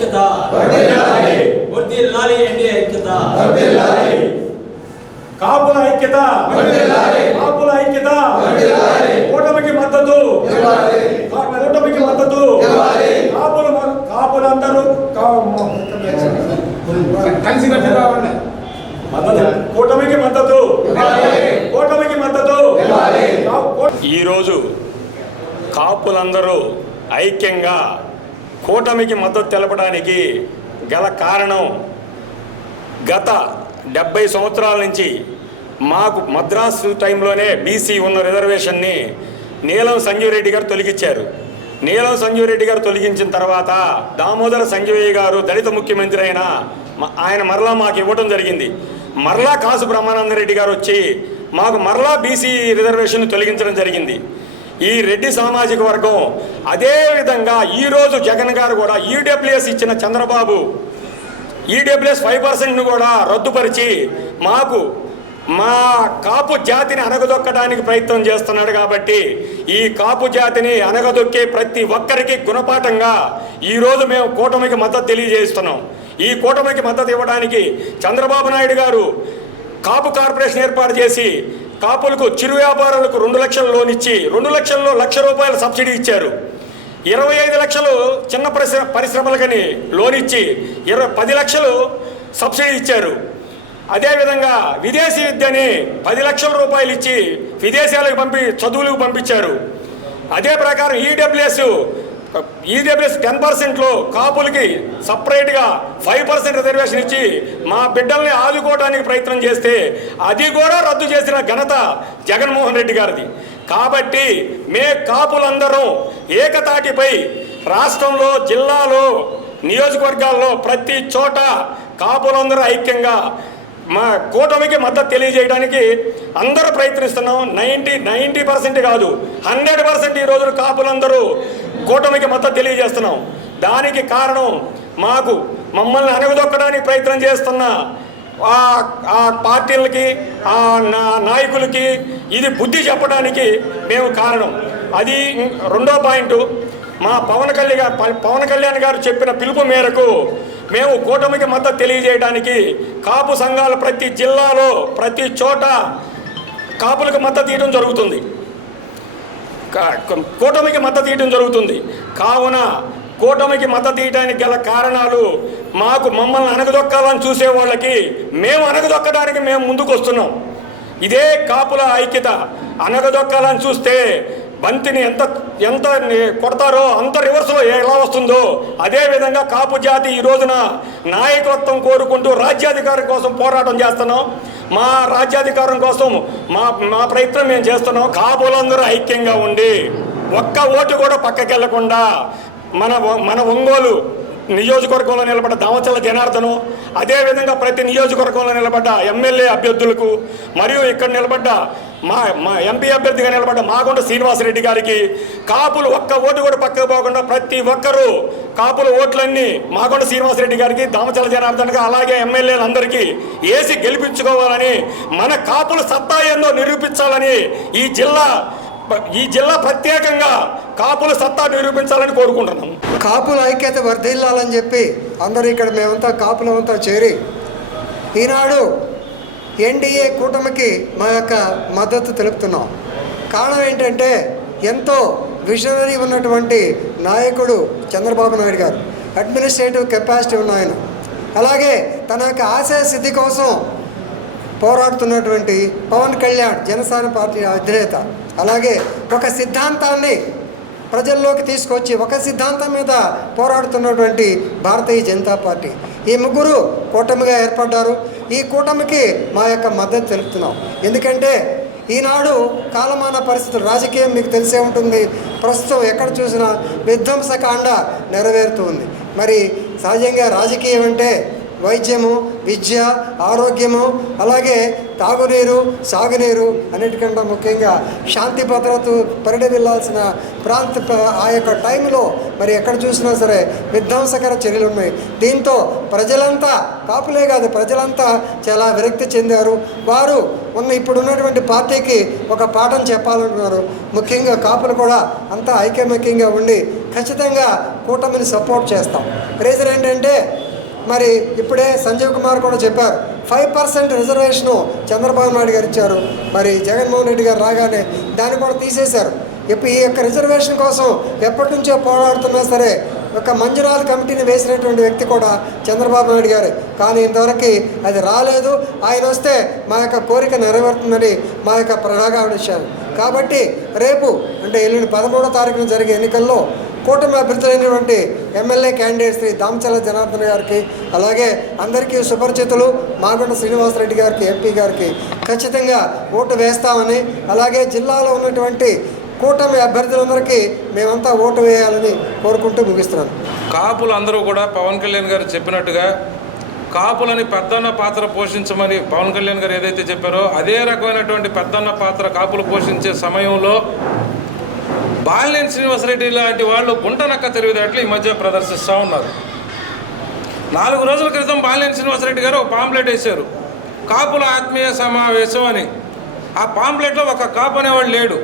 ఐక్యత వర్ధిల్లాలి ఎన్డీఏ ఐక్యత కాపుల ఐక్యత కాపుల ఐక్యత కూటమికి మద్దతు కూటమికి మద్దతు కాపులందరూ కలిసి మద్దతు కూటమికి మద్దతు కూటమికి మద్దతు. ఈరోజు కాపులందరూ ఐక్యంగా కూటమికి మద్దతు తెలపడానికి గల కారణం గత 70 సంవత్సరాల నుంచి మాకు మద్రాసు టైంలోనే బీసీ ఉన్న రిజర్వేషన్ని నీలం సంజీవ్ రెడ్డి గారు తొలగించారు. నీలం సంజీవ్ రెడ్డి గారు తొలగించిన తర్వాత దామోదర సంజీవయ్య గారు దళిత ముఖ్యమంత్రి అయిన ఆయన మరలా మాకు ఇవ్వడం జరిగింది. మరలా కాసు బ్రహ్మానంద రెడ్డి గారు వచ్చి మాకు మరలా బీసీ రిజర్వేషన్ తొలగించడం జరిగింది. ఈ రెడ్డి సామాజిక వర్గం అదేవిధంగా ఈరోజు జగన్ గారు కూడా ఈడబ్ల్యూఎస్ ఇచ్చిన చంద్రబాబు ఈడబ్ల్యూఎస్ 5% కూడా రద్దుపరిచి మా కాపు జాతిని అనగదొక్కడానికి ప్రయత్నం చేస్తున్నాడు. కాబట్టి ఈ కాపు జాతిని అనగదొక్కే ప్రతి ఒక్కరికి గుణపాఠంగా ఈరోజు మేము కూటమికి మద్దతు తెలియజేస్తున్నాం. ఈ కూటమికి మద్దతు ఇవ్వడానికి చంద్రబాబు నాయుడు గారు కాపు కార్పొరేషన్ ఏర్పాటు చేసి కాపులకు చిరు వ్యాపారులకు 2 లక్షల లోన్ ఇచ్చి 2 లక్షల్లో ₹1,00,000 సబ్సిడీ ఇచ్చారు. 25 లక్షలు చిన్న పరిశ్రమలకని లోన్ ఇచ్చి 10 లక్షలు సబ్సిడీ ఇచ్చారు. అదేవిధంగా విదేశీ విద్యని 10 లక్షల రూపాయలు ఇచ్చి విదేశాలకు చదువులకు పంపించారు. అదే ప్రకారం ఈడబ్ల్యూఎస్ 10%లో కాపులకి సపరేట్గా 5% రిజర్వేషన్ ఇచ్చి మా బిడ్డల్ని ఆదుకోవడానికి ప్రయత్నం చేస్తే అది కూడా రద్దు చేసిన ఘనత జగన్మోహన్ రెడ్డి గారిది. కాబట్టి కాపులందరం ఏకతాటిపై రాష్ట్రంలో జిల్లాలో నియోజకవర్గాల్లో ప్రతి చోట కాపులందరూ ఐక్యంగా మా కూటమికి మద్దతు తెలియజేయడానికి అందరూ ప్రయత్నిస్తున్నాం. 90% కాదు 100% ఈ రోజు కాపులందరూ కూటమికి మద్దతు తెలియజేస్తున్నాం. దానికి కారణం మమ్మల్ని అనగదొక్కడానికి ప్రయత్నం చేస్తున్న ఆ పార్టీలకి ఆ నాయకులకి ఇది బుద్ధి చెప్పడానికి మేము కారణం. అది రెండో పాయింట్. మా పవన్ కళ్యాణ్ గారు చెప్పిన పిలుపు మేరకు మేము కూటమికి మద్దతు తెలియజేయడానికి కాపు సంఘాలు ప్రతి జిల్లాలో ప్రతి చోట కాపులకు మద్దతు ఇవ్వడం జరుగుతుంది. కూటమికి మద్దతు ఇవ్వడం జరుగుతుంది. కావున కూటమికి మద్దతు ఇవ్వడానికి గల కారణాలు మమ్మల్ని అనగదొక్కాలని చూసే వాళ్ళకి మేము అనగదొక్కడానికి మేము ముందుకు వస్తున్నాం. ఇదే కాపుల ఐక్యత. అనగదొక్కాలని చూస్తే బంతిని ఎంత కొడతారో అంత రివర్స్లో ఎలా వస్తుందో అదేవిధంగా కాపు జాతి ఈ రోజున నాయకత్వం కోరుకుంటూ రాజ్యాధికారం కోసం పోరాటం చేస్తున్నాం. మా రాజ్యాధికారం కోసం మా ప్రయత్నం మేము చేస్తున్నాం. కాపులందరూ ఐక్యంగా ఉండి ఒక్క ఓటు కూడా పక్కకెళ్లకుండా మన ఒంగోలు నియోజకవర్గంలో నిలబడ్డ దామచల్ల జనార్దను అదేవిధంగా ప్రతి నియోజకవర్గంలో నిలబడ్డ ఎమ్మెల్యే అభ్యర్థులకు మరియు ఇక్కడ నిలబడ్డ మా ఎంపీ అభ్యర్థిగా నిలబడ్డ మాగుంట శ్రీనివాసరెడ్డి గారికి కాపులు ఒక్క ఓటు కూడా పక్కకు పోకుండా ప్రతి ఒక్కరూ కాపుల ఓట్లన్నీ మాగుంట శ్రీనివాసరెడ్డి గారికి దామచల్ల జనార్దన్గా అలాగే ఎమ్మెల్యేలందరికీ వేసి గెలిపించుకోవాలని మన కాపుల సత్తా ఏందో నిరూపించాలని ఈ జిల్లా ప్రత్యేకంగా కాపుల సత్తా నిరూపించాలని కోరుకుంటున్నాం. కాపుల ఐక్యత వర్ధిల్లాలని చెప్పి అందరూ ఇక్కడ మేమంతా కాపులమంతా చేరి ఈనాడు ఎన్డీఏ కూటమికి మా యొక్క మద్దతు తెలుపుతున్నాం. కారణం ఏంటంటే ఎంతో విజనరీ ఉన్నటువంటి నాయకుడు చంద్రబాబు నాయుడు గారు, అడ్మినిస్ట్రేటివ్ కెపాసిటీ ఉన్న ఆయన, అలాగే తన యొక్క ఆశయ సిద్ధి కోసం పోరాడుతున్నటువంటి పవన్ కళ్యాణ్ జనసేన పార్టీ అధినేత, అలాగే ఒక సిద్ధాంతాన్ని ప్రజల్లోకి తీసుకొచ్చి ఒక సిద్ధాంతం మీద పోరాడుతున్నటువంటి భారతీయ జనతా పార్టీ, ఈ ముగ్గురు కూటమిగా ఏర్పడ్డారు. ఈ కూటమికి మా యొక్క మద్దతు తెలుపుతున్నాం. ఎందుకంటే ఈనాడు కాలమాన పరిస్థితులు, రాజకీయం మీకు తెలిసే ఉంటుంది, ప్రస్తుతం ఎక్కడ చూసినా విధ్వంసకాండ నెరవేరుతూ ఉంది. మరి సహజంగా రాజకీయం అంటే వైద్యము, విద్య, ఆరోగ్యము, అలాగే తాగునీరు, సాగునీరు, అన్నిటికంటే ముఖ్యంగా శాంతి భద్రత పరిడవిల్లాల్సిన ఆ యొక్క టైంలో మరి ఎక్కడ చూసినా సరే విధ్వంసకర చర్యలు ఉన్నాయి. దీంతో ప్రజలంతా, కాపులే కాదు ప్రజలంతా చాలా విరక్తి చెందారు. వారు ఇప్పుడున్నటువంటి పార్టీకి ఒక పాఠం చెప్పాలంటున్నారు. ముఖ్యంగా కాపులు కూడా అంతా ఐకమత్యంగా ఉండి ఖచ్చితంగా కూటమిని సపోర్ట్ చేస్తాం. రీజన్ ఏంటంటే మరి ఇప్పుడే సంజీవ్ కుమార్ కూడా చెప్పారు, 5% రిజర్వేషను చంద్రబాబు నాయుడు గారు ఇచ్చారు. మరి జగన్మోహన్ రెడ్డి గారు రాగానే దాన్ని కూడా తీసేశారు. ఇప్పుడు ఈ యొక్క రిజర్వేషన్ కోసం ఎప్పటి నుంచో పోరాడుతున్నా సరే ఒక మంజునాథ్ కమిటీని వేసినటువంటి వ్యక్తి కూడా చంద్రబాబు నాయుడు గారే. కానీ ఇంతవరకు అది రాలేదు. ఆయన వస్తే మా యొక్క కోరిక నెరవేరుతుందని మా యొక్క ప్రగాఢించారు. కాబట్టి రేపు అంటే ఎల్లుండి 13వ తారీఖున జరిగే ఎన్నికల్లో కూటమి అభ్యర్థులైనటువంటి ఎమ్మెల్యే క్యాండిడేట్ శ్రీ దామచల్ల జనార్దన్ గారికి, అలాగే అందరికీ సుపరిచితులు మాగుంట శ్రీనివాసరెడ్డి గారికి, ఎంపీ గారికి ఖచ్చితంగా ఓటు వేస్తామని, అలాగే జిల్లాలో ఉన్నటువంటి కూటమి అభ్యర్థులందరికీ మేమంతా ఓటు వేయాలని కోరుకుంటూ ముగిస్తున్నాను. కాపులు అందరూ కూడా పవన్ కళ్యాణ్ గారు చెప్పినట్టుగా కాపులని పెద్దన్న పాత్ర పోషించమని పవన్ కళ్యాణ్ గారు ఏదైతే చెప్పారో అదే రకమైనటువంటి పెద్దన్న పాత్ర కాపులు పోషించే సమయంలో బాలినేని శ్రీనివాసరెడ్డి లాంటి వాళ్ళు గుంటనక్క తెలివితేటలు ఈ మధ్య ప్రదర్శిస్తూ ఉన్నారు. 4 రోజుల క్రితం బాలినేని శ్రీనివాసరెడ్డి గారు ఒక పాంప్లెట్ వేశారు, కాపుల ఆత్మీయ సమావేశం అని. ఆ పాంప్లెట్లో ఒక కాపు అనేవాడు లేడు.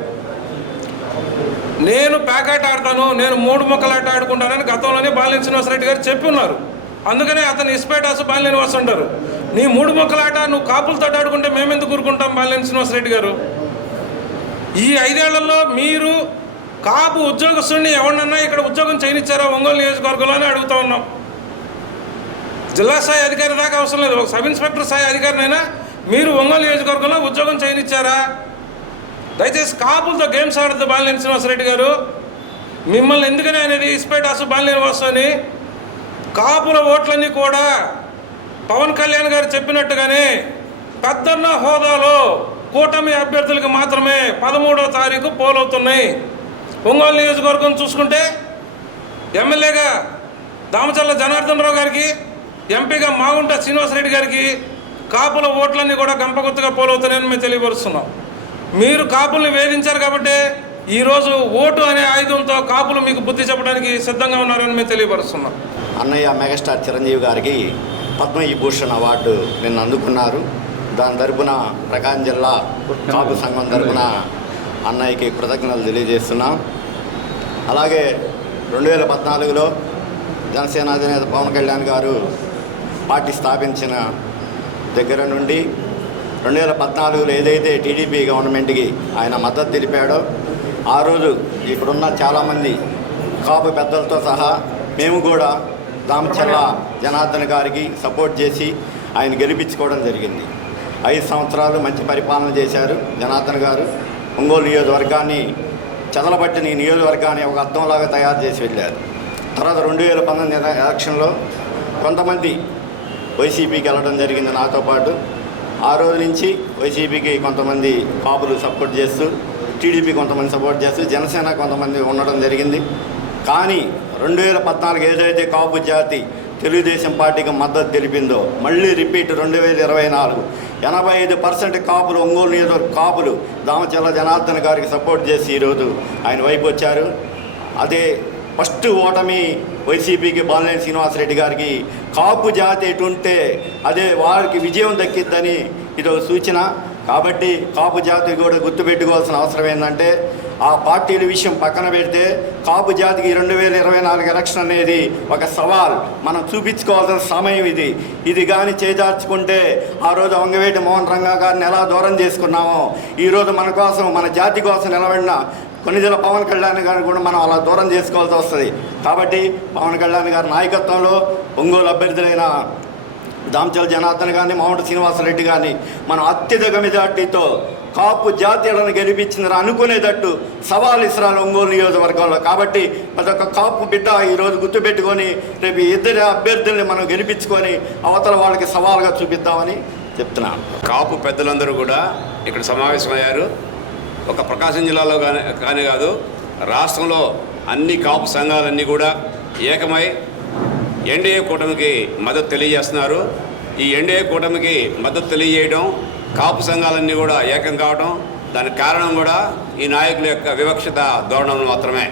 నేను ప్యాకాట ఆడతాను, నేను 3 ముక్కలాట ఆడుకుంటానని గతంలోనే బాలినేని శ్రీనివాసరెడ్డి గారు చెప్పి ఉన్నారు. అందుకనే అతను ఇస్పేటాసు బాలినేని వాసు అంటారు. నీ 3 ముక్కలాట నువ్వు కాపులతో ఆడుకుంటే మేమెందుకు ఊరుకుంటాం బాలినేని శ్రీనివాసరెడ్డి గారు? ఈ 5 ఏళ్లలో మీరు కాపు ఉద్యోగస్తుడిని ఎవరినన్నా ఇక్కడ ఉద్యోగం చేయనిచ్చారా ఒంగోలు నియోజకవర్గంలోనే అడుగుతూ ఉన్నాం. జిల్లా స్థాయి అధికారి దాకా అవసరం లేదు, ఒక సబ్ ఇన్స్పెక్టర్ స్థాయి అధికారినైనా మీరు ఒంగోలు నియోజకవర్గంలో ఉద్యోగం చేయనిచ్చారా? దయచేసి కాపులతో గేమ్స్ ఆడద్దు బాలినేని శ్రీనివాసరెడ్డి గారు. మిమ్మల్ని ఎందుకని అనేది ఇస్పేటాసు బాలినేని వాసు అని. కాపుల ఓట్లన్నీ కూడా పవన్ కళ్యాణ్ గారు చెప్పినట్టుగానే పెద్దన్న హోదాలో కూటమి అభ్యర్థులకు మాత్రమే 13వ తారీఖు పోలవుతున్నాయి. ఒంగోలు నియోజకవర్గం చూసుకుంటే ఎమ్మెల్యేగా దామచల్ల జనార్దన్ రావు గారికి, ఎంపీగా మాగుంట శ్రీనివాసరెడ్డి గారికి కాపుల ఓట్లన్నీ కూడా గంపగుత్తగా పోలవుతున్నాయని మేము తెలియపరుస్తున్నాం. మీరు కాపుల్ని వేధించారు కాబట్టి ఈరోజు ఓటు అనే ఆయుధంతో కాపులు మీకు బుద్ధి చెప్పడానికి సిద్ధంగా ఉన్నారని మేము తెలియపరుస్తున్నాం. అన్నయ్య మెగాస్టార్ చిరంజీవి గారికి పద్మవిభూషణ్ అవార్డు నిన్న అందుకున్నారు. దాని తరపున ప్రకాశం జిల్లా కాపు సంఘం తరపున అన్నయ్యకి కృతజ్ఞతలు తెలియజేస్తున్నాం. అలాగే 2014లో జనసేన అధినేత పవన్ కళ్యాణ్ గారు పార్టీ స్థాపించిన దగ్గర నుండి 2014లో ఏదైతే టీడీపీ గవర్నమెంట్కి ఆయన మద్దతు తెలిపాడో ఆ రోజు ఇప్పుడున్న చాలామంది కాపు పెద్దలతో సహా మేము కూడా దామచల్ల జనార్దన్ గారికి సపోర్ట్ చేసి ఆయన గెలిపించుకోవడం జరిగింది. 5 సంవత్సరాలు మంచి పరిపాలన చేశారు జనార్దన్ గారు. ఒంగోలు నియోజకవర్గాన్ని చెదలబట్టిన ఈ నియోజకవర్గాన్ని ఒక అర్థంలాగా తయారు చేసి వెళ్ళారు. తర్వాత 2019 ఎలక్షన్లో కొంతమంది వైసీపీకి వెళ్ళడం జరిగింది నాతో పాటు. ఆ రోజు నుంచి వైసీపీకి కొంతమంది కాపులు సపోర్ట్ చేస్తూ, టీడీపీ కొంతమంది సపోర్ట్ చేస్తూ, జనసేన కొంతమంది ఉండడం జరిగింది. కానీ 2014 ఏదైతే కాపు జాతి తెలుగుదేశం పార్టీకి మద్దతు తెలిపిందో మళ్ళీ రిపీట్ 2024 85% కాపులు, ఒంగోలు నియోజకవర్గ కాపులు దామచల్ల జనార్దన్ గారికి సపోర్ట్ చేసి ఈరోజు ఆయన వైపు వచ్చారు. అదే ఫస్ట్ ఓటమి వైసీపీకి బాలినేని శ్రీనివాసరెడ్డి గారికి. కాపు జాతి ఎటుంటే అదే వారికి విజయం దక్కిద్దని ఇదొక సూచన. కాబట్టి కాపు జాతి కూడా గుర్తుపెట్టుకోవాల్సిన అవసరం ఏంటంటే ఆ పార్టీల విషయం పక్కన పెడితే కాపు జాతికి 2024 ఎలక్షన్ అనేది ఒక సవాల్. మనం చూపించుకోవాల్సిన సమయం ఇది. ఇది కానీ చేజార్చుకుంటే ఆ రోజు వంగవేటి మోహన్ రంగా గారిని ఎలా దూరం చేసుకున్నామో ఈరోజు మన కోసం, మన జాతి కోసం నిలబడిన కొన్నిజల పవన్ కళ్యాణ్ గారిని కూడా మనం అలా దూరం చేసుకోవాల్సి వస్తుంది. కాబట్టి పవన్ కళ్యాణ్ గారి నాయకత్వంలో ఒంగోలు అభ్యర్థులైన దామచల్ల జనార్దన్ గారిని, మాగుంట శ్రీనివాసరెడ్డి గారిని మనం అత్యధిక మెజార్టీతో కాపు జాతీయులను గెలిపించిందని అనుకునేటట్టు సవాల్ ఇస్రాలు ఒంగోలు నియోజకవర్గంలో. కాబట్టి ప్రతి ఒక్క కాపు బిడ్డ ఈరోజు గుర్తుపెట్టుకొని రేపు ఇద్దరు అభ్యర్థుల్ని మనం గెలిపించుకొని అవతల వాళ్ళకి సవాల్గా చూపిద్దామని చెప్తున్నాను. కాపు పెద్దలందరూ కూడా ఇక్కడ సమావేశమయ్యారు. ఒక ప్రకాశం జిల్లాలో కానీ కాదు, రాష్ట్రంలో అన్ని కాపు సంఘాలన్నీ కూడా ఏకమై ఎన్డీఏ కూటమికి మద్దతు తెలియజేస్తున్నారు. ఈ ఎన్డీఏ కూటమికి మద్దతు తెలియజేయడం, కాపు సంఘాలన్నీ కూడా ఏకం కావడం, దానికి కారణం కూడా ఈ నాయకుల యొక్క వివక్షత ధోరణులు మాత్రమే.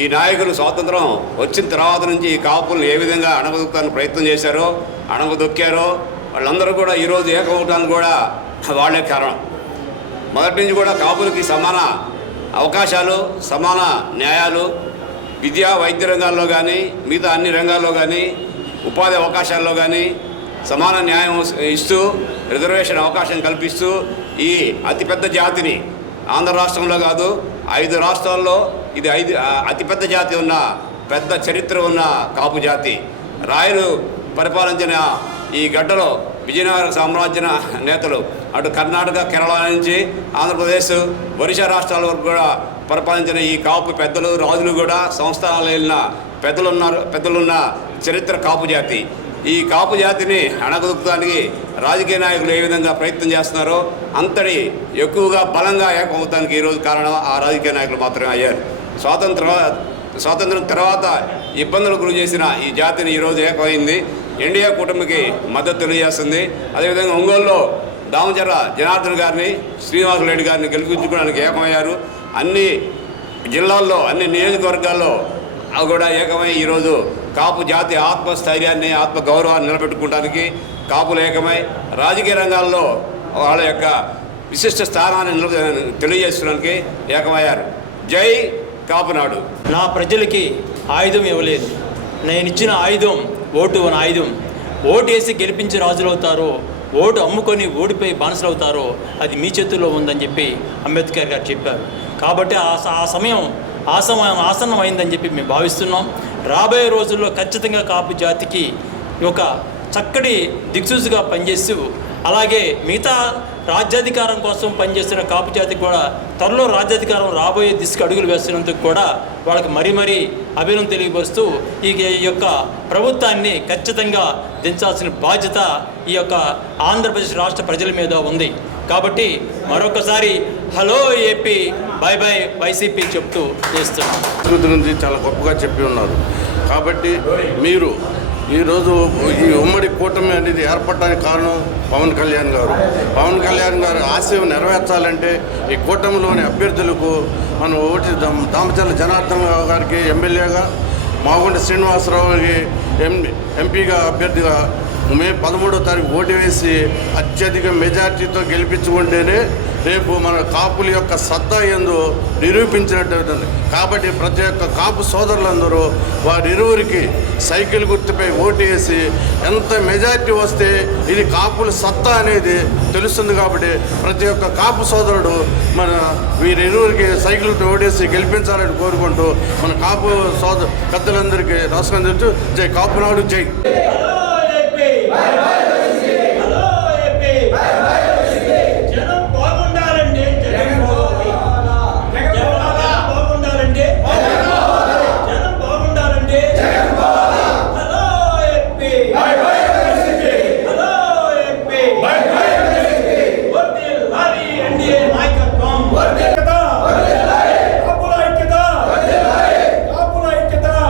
ఈ నాయకులు స్వాతంత్రం వచ్చిన తర్వాత నుంచి ఈ కాపులను ఏ విధంగా అణగదొక్కడానికి ప్రయత్నం చేశారో, అణగదొక్కారో, వాళ్ళందరూ కూడా ఈరోజు ఏకమవడానికి కూడా వాళ్ళే కారణం. మొదటి నుంచి కూడా కాపులకి సమాన అవకాశాలు, సమాన న్యాయాలు, విద్యా వైద్య రంగాల్లో కానీ, మిగతా అన్ని రంగాల్లో కానీ, ఉపాధి అవకాశాల్లో కానీ సమాన న్యాయం ఇస్తూ, రిజర్వేషన్ అవకాశం కల్పిస్తూ ఈ అతిపెద్ద జాతిని ఆంధ్ర రాష్ట్రంలో కాదు 5 రాష్ట్రాల్లో ఇది అతిపెద్ద జాతి ఉన్న, పెద్ద చరిత్ర ఉన్న కాపు జాతి. రాయలు పరిపాలించిన ఈ గడ్డలో విజయనగర సామ్రాజ్య నేతలు అటు కర్ణాటక, కేరళ నుంచి ఆంధ్రప్రదేశ్, ఒరిస్సా రాష్ట్రాల వరకు కూడా పరిపాలించిన ఈ కాపు పెద్దలు, రాజులు కూడా సంస్థానాలు వెళ్ళిన పెద్దలున్న చరిత్ర కాపు జాతి. ఈ కాపు జాతిని అణగదొక్కడానికి రాజకీయ నాయకులు ఏ విధంగా ప్రయత్నం చేస్తున్నారో అంతటి ఎక్కువగా బలంగా ఏకమవుతానికి ఈరోజు కారణం ఆ రాజకీయ నాయకులు మాత్రమే అయ్యారు. స్వాతంత్రం తర్వాత ఇబ్బందులకు గురి చేసిన ఈ జాతిని ఈరోజు ఏకమైంది. ఎన్డీఏ కూటమికి మద్దతు తెలియజేస్తుంది. అదేవిధంగా ఒంగోలులో దామచర్ల జనార్దన్ గారిని, శ్రీనివాసరెడ్డి గారిని గెలిపించుకోవడానికి ఏకమయ్యారు. అన్ని జిల్లాల్లో, అన్ని నియోజకవర్గాల్లో కూడా ఏకమై ఈరోజు కాపు జాతి ఆత్మస్థైర్యాన్ని, ఆత్మగౌరవాన్ని నిలబెట్టుకోవడానికి కాపులు ఏకమై రాజకీయ రంగాల్లో వాళ్ళ యొక్క విశిష్ట స్థానాన్ని తెలియజేసుకోవడానికి ఏకమయ్యారు. జై కాపునాడు. నా ప్రజలకి ఆయుధం ఇవ్వలేదు, నేను ఇచ్చిన ఆయుధం ఓటు అని ఆయుధం. ఓటు వేసి గెలిపించి రాజులు అవుతారో, ఓటు అమ్ముకొని ఓడిపోయి బానిసలు అవుతారో అది మీ చేతుల్లో ఉందని చెప్పి అంబేద్కర్ గారు చెప్పారు. కాబట్టి ఆ సమయం ఆసన్నం అయిందని చెప్పి మేము భావిస్తున్నాం. రాబోయే రోజుల్లో ఖచ్చితంగా కాపు జాతికి ఒక చక్కటి దిక్సూచిగా పనిచేస్తూ, అలాగే మిగతా రాజ్యాధికారం కోసం పనిచేస్తున్న కాపు జాతికి కూడా త్వరలో రాజ్యాధికారం రాబోయే దిశకు అడుగులు వేస్తున్నందుకు కూడా వాళ్ళకి మరీ అభినందన తెలియపరుస్తూ ఈ యొక్క ప్రభుత్వాన్ని ఖచ్చితంగా దించాల్సిన బాధ్యత ఈ యొక్క ఆంధ్రప్రదేశ్ రాష్ట్ర ప్రజల మీద ఉంది. కాబట్టి మరొకసారి hello AP, by by YCP చెప్తూ చేస్తున్నాం. సంస్కృతి గురించి చాలా గొప్పగా చెప్పి ఉన్నారు. కాబట్టి మీరు ఈరోజు ఈ ఉమ్మడి కూటమి అనేది ఏర్పడడానికి కారణం పవన్ కళ్యాణ్ గారు ఆశయం నెరవేర్చాలంటే ఈ కూటమిలోని అభ్యర్థులకు మనం ఓటు దామచర్ల జనార్దన్ రావు గారికి ఎమ్మెల్యేగా, మాగుంట శ్రీనివాసరావుకి ఎంపీగా అభ్యర్థిగా మే 13వ తారీఖు ఓటు వేసి అత్యధిక మెజార్టీతో గెలిపించుకుంటేనే రేపు మన కాపుల యొక్క సత్తా ఏందో నిరూపించినట్టు అవుతుంది. కాబట్టి ప్రతి ఒక్క కాపు సోదరులందరూ వారిరువురికి సైకిల్ గుర్తుపై ఓటు వేసి ఎంత మెజార్టీ వస్తే ఇది కాపుల సత్తా అనేది తెలుస్తుంది. కాబట్టి ప్రతి ఒక్క కాపు సోదరుడు మన వీరిరువురికి సైకిల్ ఓటేసి గెలిపించాలని కోరుకుంటూ మన కాపు పెద్దలందరికీ నమస్కారం చెప్తూ జై కాపునాడు, జై. Bye bye.